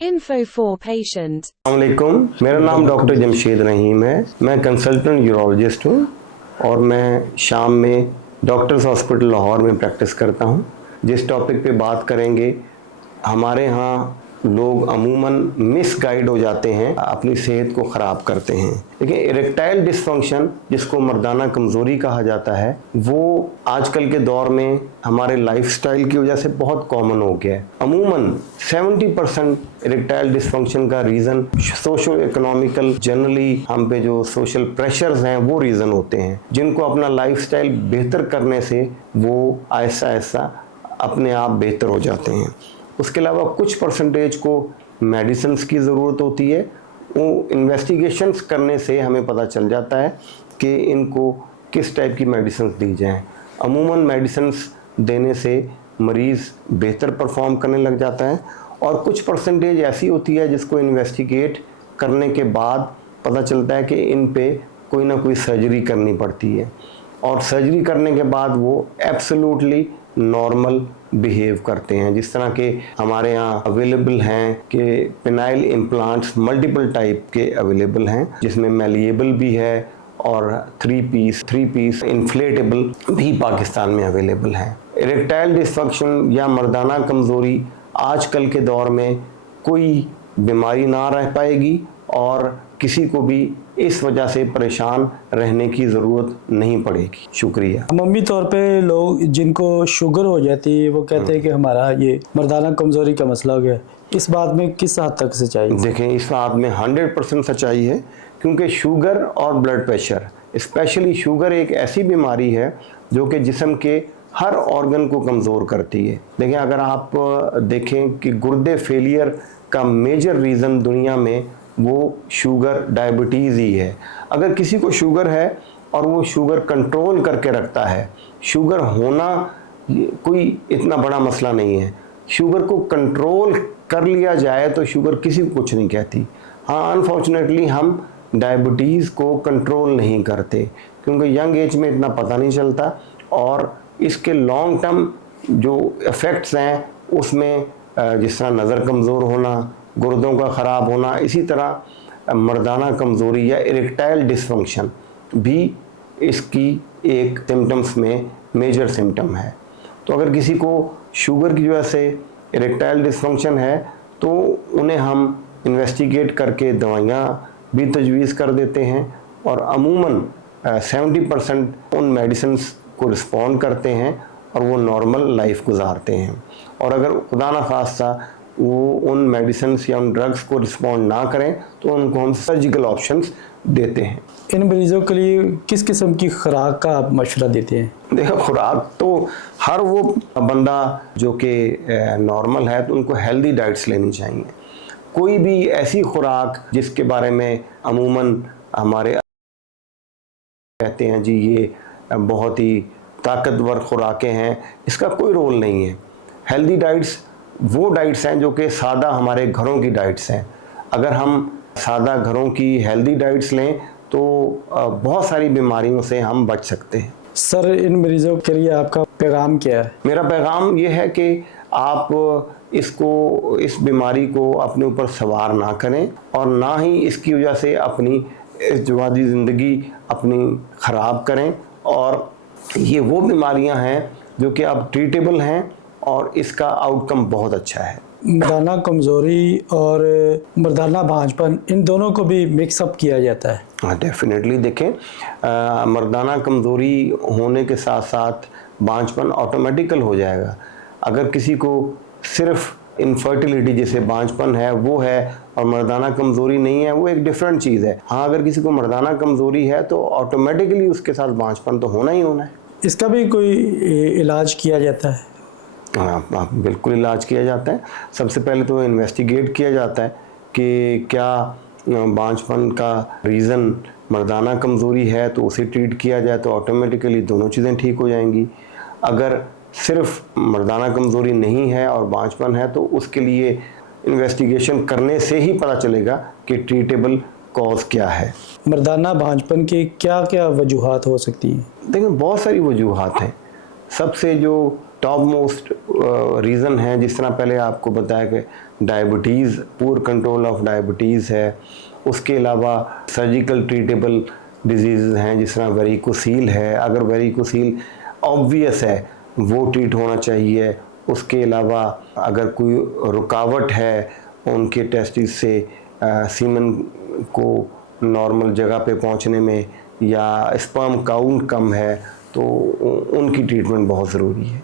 Info for patient. अस्सलामुअलैकुम, मेरा नाम डॉक्टर जमशेद रहीम है। मैं कंसल्टेंट यूरोलॉजिस्ट हूँ और मैं शाम में डॉक्टर्स हॉस्पिटल लाहौर में प्रैक्टिस करता हूँ। जिस टॉपिक पे बात करेंगे, हमारे यहाँ लोग अमूमन मिसगाइड हो जाते हैं, अपनी सेहत को ख़राब करते हैं। देखिए, इरेक्टाइल डिसफंक्शन, जिसको मर्दाना कमज़ोरी कहा जाता है, वो आजकल के दौर में हमारे लाइफस्टाइल की वजह से बहुत कॉमन हो गया है। अमूमन 70% इरेक्टाइल डिसफंक्शन का रीज़न सोशो इकोनॉमिकल, जनरली हम पे जो सोशल प्रेशर्स हैं वो रीज़न होते हैं, जिनको अपना लाइफस्टाइल बेहतर करने से वो आहिस्ता आहिस्ता अपने आप बेहतर हो जाते हैं। उसके अलावा कुछ परसेंटेज को मेडिसिन्स की ज़रूरत होती है। वो इन्वेस्टिगेशंस करने से हमें पता चल जाता है कि इनको किस टाइप की मेडिसिन्स दी जाएं। अमूमन मेडिसिन्स देने से मरीज़ बेहतर परफॉर्म करने लग जाता है, और कुछ परसेंटेज ऐसी होती है जिसको इन्वेस्टिगेट करने के बाद पता चलता है कि इन पे कोई ना कोई सर्जरी करनी पड़ती है, और सर्जरी करने के बाद वो एब्सोल्युटली नॉर्मल बिहेव करते हैं। जिस तरह के हमारे यहाँ अवेलेबल हैं कि पेनाइल इम्प्लांट्स मल्टीपल टाइप के अवेलेबल हैं, जिसमें मैलिएबल भी है और थ्री पीस इन्फ्लेटेबल भी पाकिस्तान में अवेलेबल हैं। इरेक्टाइल डिसफंक्शन या मर्दाना कमज़ोरी आजकल के दौर में कोई बीमारी ना रह पाएगी, और किसी को भी इस वजह से परेशान रहने की ज़रूरत नहीं पड़ेगी। शुक्रिया। अमूमी तौर पे लोग जिनको शुगर हो जाती है वो कहते हैं कि हमारा ये मर्दाना कमज़ोरी का मसला हो गया। इस बात में किस हद तक सच्चाई है? देखें, इस बात में 100% सच्चाई है, क्योंकि शुगर और ब्लड प्रेशर, स्पेशली शुगर एक ऐसी बीमारी है जो कि जिस्म के हर ऑर्गन को कमज़ोर करती है। देखें, अगर आप देखें कि गुर्दे फेलियर का मेजर रीज़न दुनिया में वो शुगर, डायबिटीज़ ही है। अगर किसी को शुगर है और वो शुगर कंट्रोल करके रखता है, शुगर होना कोई इतना बड़ा मसला नहीं है। शुगर को कंट्रोल कर लिया जाए तो शुगर किसी को कुछ नहीं कहती। हाँ, अनफॉर्चुनेटली हम डायबिटीज़ को कंट्रोल नहीं करते, क्योंकि यंग एज में इतना पता नहीं चलता, और इसके लॉन्ग टर्म जो इफ़ेक्ट्स हैं उसमें जिस तरह नज़र कमज़ोर होना, गुर्दों का ख़राब होना, इसी तरह मर्दाना कमज़ोरी या इरेक्टाइल डिसफंक्शन भी इसकी एक सिम्टम्स में मेजर सिम्टम है। तो अगर किसी को शुगर की वजह से इरेक्टाइल डिसफंक्शन है तो उन्हें हम इन्वेस्टिगेट करके दवाइयाँ भी तजवीज़ कर देते हैं, और अमूमन 70% उन मेडिसिन्स को रिस्पॉन्ड करते हैं और वो नॉर्मल लाइफ गुजारते हैं। और अगर खुदा न खास्ता वो उन मेडिसिन्स या उन ड्रग्स को रिस्पॉन्ड ना करें तो उनको हम सर्जिकल ऑप्शंस देते हैं। इन मरीज़ों के लिए किस किस्म की खुराक का आप मशवरा देते हैं? देखो, खुराक तो हर वो बंदा जो कि नॉर्मल है तो उनको हेल्दी डाइट्स लेनी चाहिए। कोई भी ऐसी खुराक जिसके बारे में अमूमन हमारे कहते हैं जी ये बहुत ही ताकतवर खुराकें हैं, इसका कोई रोल नहीं है। हेल्दी डाइट्स वो डाइट्स हैं जो कि सादा हमारे घरों की डाइट्स हैं। अगर हम सादा घरों की हेल्दी डाइट्स लें तो बहुत सारी बीमारियों से हम बच सकते हैं। सर, इन मरीज़ों के लिए आपका पैगाम क्या है? मेरा पैगाम ये है कि आप इस बीमारी को अपने ऊपर सवार ना करें, और ना ही इसकी वजह से अपनी इज़्तिवाजी ज़िंदगी अपनी ख़राब करें। और ये वो बीमारियां हैं जो कि अब ट्रीटेबल हैं और इसका आउटकम बहुत अच्छा है। मर्दाना कमज़ोरी और मर्दाना भांजपन, इन दोनों को भी मिक्सअप किया जाता है? हाँ, डेफिनेटली। देखें, मर्दाना कमज़ोरी होने के साथ साथ बांझपन ऑटोमेटिकल हो जाएगा। अगर किसी को सिर्फ इनफर्टिलिटी जैसे बांझपन है वो है और मर्दाना कमज़ोरी नहीं है, वो एक डिफरेंट चीज़ है। हाँ, अगर किसी को मर्दाना कमज़ोरी है तो ऑटोमेटिकली उसके साथ बांझपन तो होना ही होना है। इसका भी कोई इलाज किया जाता है? हाँ, बिल्कुल इलाज किया जाता है। सबसे पहले तो इन्वेस्टिगेट किया जाता है कि क्या बांझपन का रीज़न मर्दाना कमज़ोरी है, तो उसे ट्रीट किया जाए तो ऑटोमेटिकली दोनों चीज़ें ठीक हो जाएंगी। अगर सिर्फ मर्दाना कमज़ोरी नहीं है और बांझपन है तो उसके लिए इन्वेस्टिगेशन करने से ही पता चलेगा कि ट्रीटेबल कॉज क्या है। मर्दाना भांजपन की क्या क्या वजूहात हो सकती हैं? देखिए, बहुत सारी वजूहात हैं। सबसे जो टॉप मोस्ट रीज़न है, जिस तरह पहले आपको बताया कि diabetes, poor control of diabetes है। उसके अलावा सर्जिकल ट्रीटेबल डिजीज़ हैं, जिस तरह वेरिकोसील है। अगर वेरिकोसील ऑब्वियस है वो ट्रीट होना चाहिए। उसके अलावा अगर कोई रुकावट है उनके टेस्टिस से सीमन को नॉर्मल जगह पे पहुंचने में, या स्पर्म काउंट कम है, तो उनकी ट्रीटमेंट बहुत ज़रूरी है।